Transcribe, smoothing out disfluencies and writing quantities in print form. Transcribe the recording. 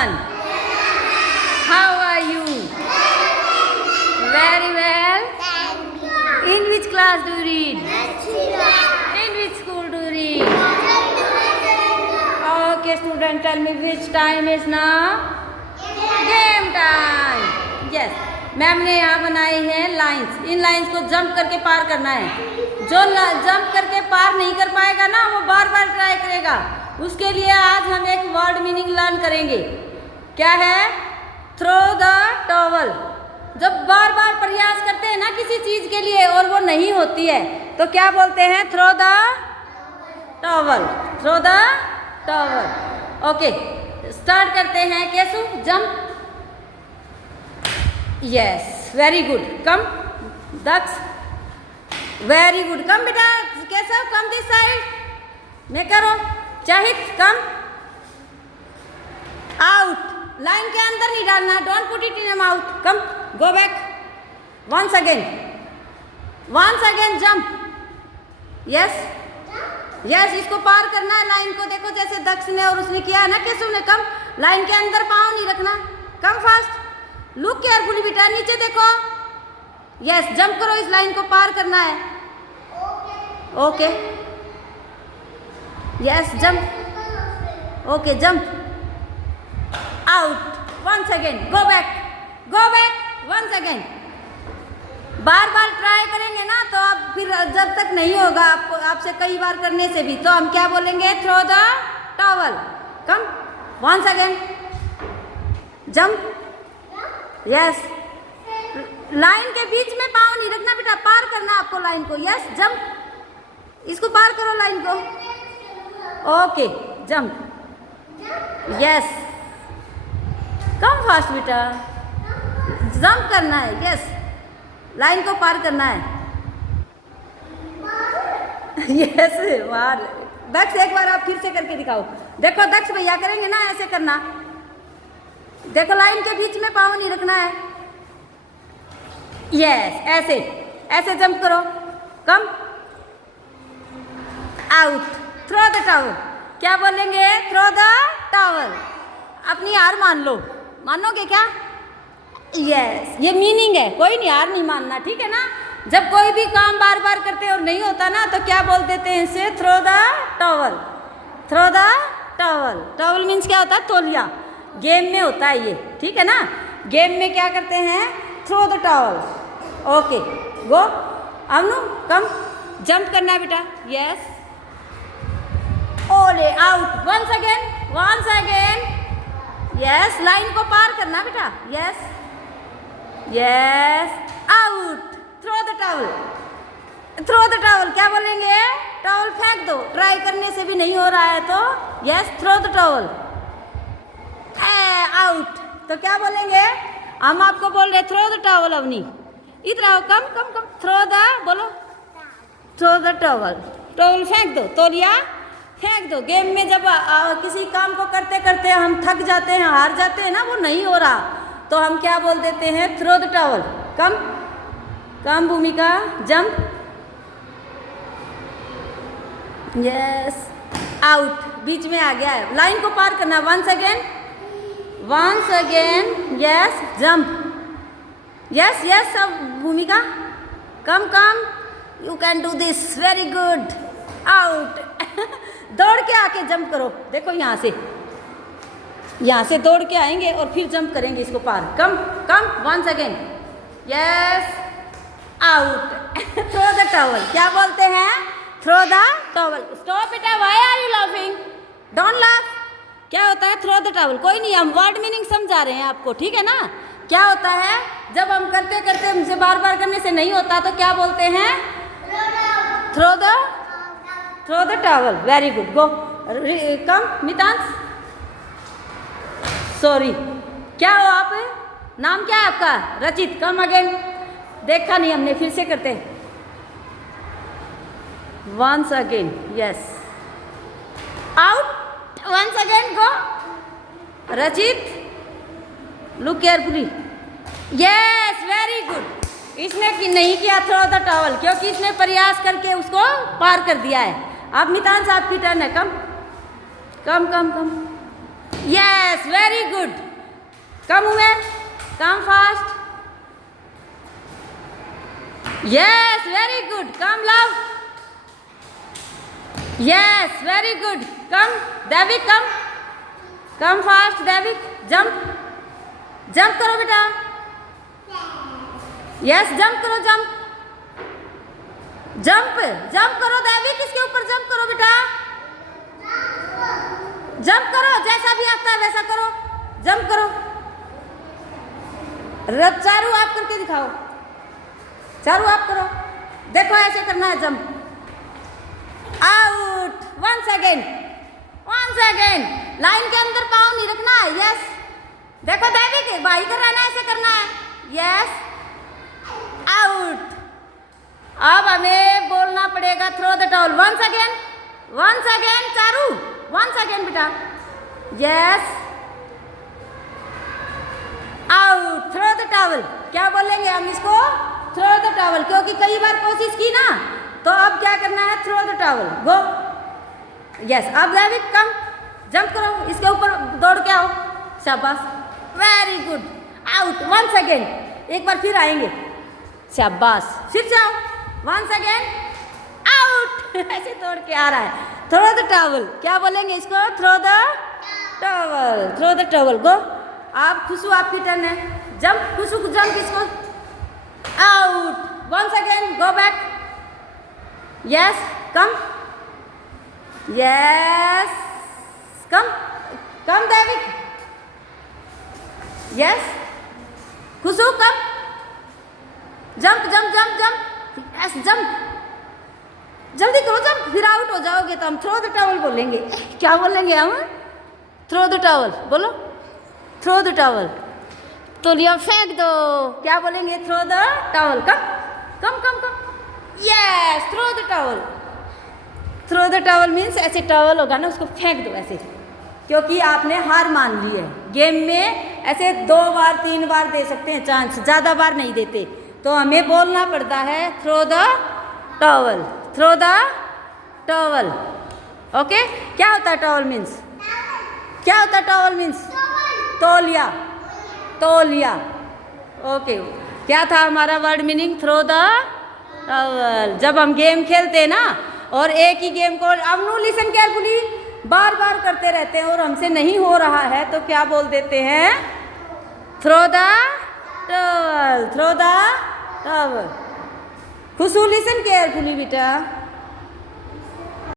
everyone. How are you? Very well. In which class do you read? In which school do you read? Okay, student, tell me which time is now? Game time. Yes. Ma'am ने यहाँ बनाई है lines. इन lines को jump करके पार करना है. जो jump करके पार नहीं कर पाएगा ना, वो बार बार ट्राई करेगा. उसके लिए आज हम एक वर्ड मीनिंग लर्न करेंगे. क्या है? Throw the towel. जब बार बार प्रयास करते हैं ना किसी चीज के लिए और वो नहीं होती है, तो क्या बोलते हैं? Throw the towel. Throw the towel. Okay, start करते हैं. Kesu, jump. Yes, very good. Come Daksh. Very good. Come बेटा. Keshav, come this side. मैं करो. चाहित, कम. आउट. लाइन के अंदर नहीं डालना. Don't put it in mouth. Come, go back. Once again. Once again jump. Yes yes, इसको पार करना है लाइन को. देखो जैसे दक्ष ने और उसने किया है ना, केशव ने. कम, लाइन के अंदर पाँव नहीं रखना. Come fast. लुक केयरफुली बेटा, नीचे देखो. यस, जंप करो. इस लाइन को पार करना है. Okay. Yes, jump. Okay, jump. Out. Once again. Go back. Go back. Once again. बार बार ट्राई करेंगे ना, तो आप फिर जब तक नहीं होगा आपसे कई बार करने से भी, तो हम क्या बोलेंगे? Throw the towel. Come. Once again. Jump. Yes. Line के बीच में पाँव नहीं रखना बेटा. पार करना आपको लाइन को. Yes, jump. इसको पार करो लाइन को. Okay, jump. Yes. Come fast बेटा. जंप करना है. यस, लाइन को पार करना है. यस, बार. दक्ष, एक बार आप फिर से करके दिखाओ. देखो दक्ष भैया करेंगे ना, ऐसे करना. देखो, लाइन के बीच में पाँव नहीं रखना है. यस, ऐसे ऐसे जंप करो. Come. Out. Throw the towel. क्या बोलेंगे? Throw the towel. अपनी हार मान लो. मानोगे क्या? यस, ये मीनिंग है. कोई नहीं, हार नहीं मानना, ठीक है ना. जब कोई भी काम बार बार करते और नहीं होता ना, तो क्या बोल देते हैं इसे? Throw the towel. Throw the towel. Towel means क्या होता है? तौलिया. गेम में होता है ये, ठीक है ना. गेम में क्या करते हैं? Throw the towel. Okay, go. Amanu, come. Jump करना है बेटा. यस. ओले. Out. Once again. Once again. Yes, line को पार करना बेटा. Yes yes. Out. Throw the towel. Throw the towel. क्या बोलेंगे? टॉवल फेंक दो. ट्राई करने से भी नहीं हो रहा है तो yes, throw the towel. Out. तो क्या बोलेंगे? हम आपको बोल रहे थ्रो द टॉवल. अवनी, इधर आओ. Come come come. Throw the, बोलो. Throw the towel. टॉवल फेंक दो. तौलिया फेंक दो. गेम में जब किसी काम को करते करते हम थक जाते हैं, हार जाते हैं ना, वो नहीं हो रहा, तो हम क्या बोल देते हैं? Throw the towel. Come. Come Bhumika. Jump. Yes. Out. बीच में आ गया है. लाइन को पार करना. Once again. Once again. Yes, jump. Yes yes. सब Bhumika. Come come. You can do this. Very good. Out. दौड़ के आके जंप करो. देखो यहाँ से दौड़ के आएंगे और फिर जंप करेंगे इसको पार. Come come. Once again. Yes. Out. Throw the towel. क्या बोलते हैं? Throw the towel. स्टॉप बेटा. Why are you laughing? Don't laugh. क्या होता है? Throw the towel. कोई नहीं, हम वर्ड मीनिंग समझा रहे हैं आपको, ठीक है ना. क्या होता है? जब हम करते करते हमसे बार बार करने से नहीं होता, तो क्या बोलते हैं? Throw the towel. Very good. Go. Come Mitansh. Sorry, क्या हो आप? नाम क्या है आपका? रचित. Come again. देखा नहीं हमने, फिर से करते. Once again. Yes. Out. Once again. Go. Rachit, look carefully. Yes, very good. इसने नहीं किया थ्रो द टॉवल, क्योंकि इसने प्रयास करके उसको पार कर दिया है. अब मितांश, आपकी टर्न है. Come come come come. Yes, very good. Come Umer, come fast, yes very good, come Luv, yes very good, come Daivik, come fast Daivik, jump, jump करो बेटा, यस जंप करो, जंप, जंप, जंप करो दैविक, इसके ऊपर जंप करो बेटा, जंप करो, जैसा भी आता है वैसा करो, जंप करो, चारू आप करके दिखाओ, चारू आप करो, देखो ऐसे करना है jump, out, once again, line के अंदर पाँव नहीं रखना है, यस, देखो दैविक भाई का रहना ऐसे करना है, यस, आउट। अब हमें बोलना पड़ेगा throw the towel, once again Charu, once again बेटा, yes, out, throw the towel, क्या बोलेंगे हम इसको, थ्रो द टॉवल, क्योंकि कई बार कोशिश की ना, तो अब क्या करना है, throw the towel, go, yes, अब दैविक कम, जंप करो, इसके ऊपर दौड़ के आओ, शाबाश, very good, out, once again, एक बार फिर आएंगे, शाबाश, फिर जाओ, वंस अगेन, आउट, ऐसे दौड़ के आ रहा है, थ्रो द टॉवल, क्या बोलेंगे इसको, throw the towel, throw the towel, go, आप खुशू आपकी टर्न है, जंप, खुशू जंप, इसको, out, once again, go back, yes, come, yes, come Daivik, yes, Khushu come, jump, yes, jump, जल्दी करो जंप, फिर आउट हो जाओगे तो हम थ्रो द टॉवल बोलेंगे, क्या बोलेंगे हम, थ्रो द टॉवल, बोलो, थ्रो द टॉवल, तो लिया फेंक दो, क्या बोलेंगे, throw the towel, come, yes, throw the towel, throw the towel means ऐसे टॉवल होगा ना, उसको फेंक दो ऐसे, क्योंकि आपने हार मान ली है, गेम में ऐसे 2 बार 3 बार दे सकते हैं चांस, ज़्यादा बार नहीं देते, तो हमें बोलना पड़ता है throw the towel, throw the towel, okay. क्या होता है टॉवल मीन्स, क्या होता है टॉवल मीन्स, तौलिया, ओके। क्या था हमारा word meaning, throw the towel. जब हम गेम खेलते हैं ना, और एक ही गेम को अब नो लिसन केयरफुली बार बार करते रहते हैं और हमसे नहीं हो रहा है, तो क्या बोल देते हैं, throw the towel, throw the towel. Khushu listen carefully बेटा,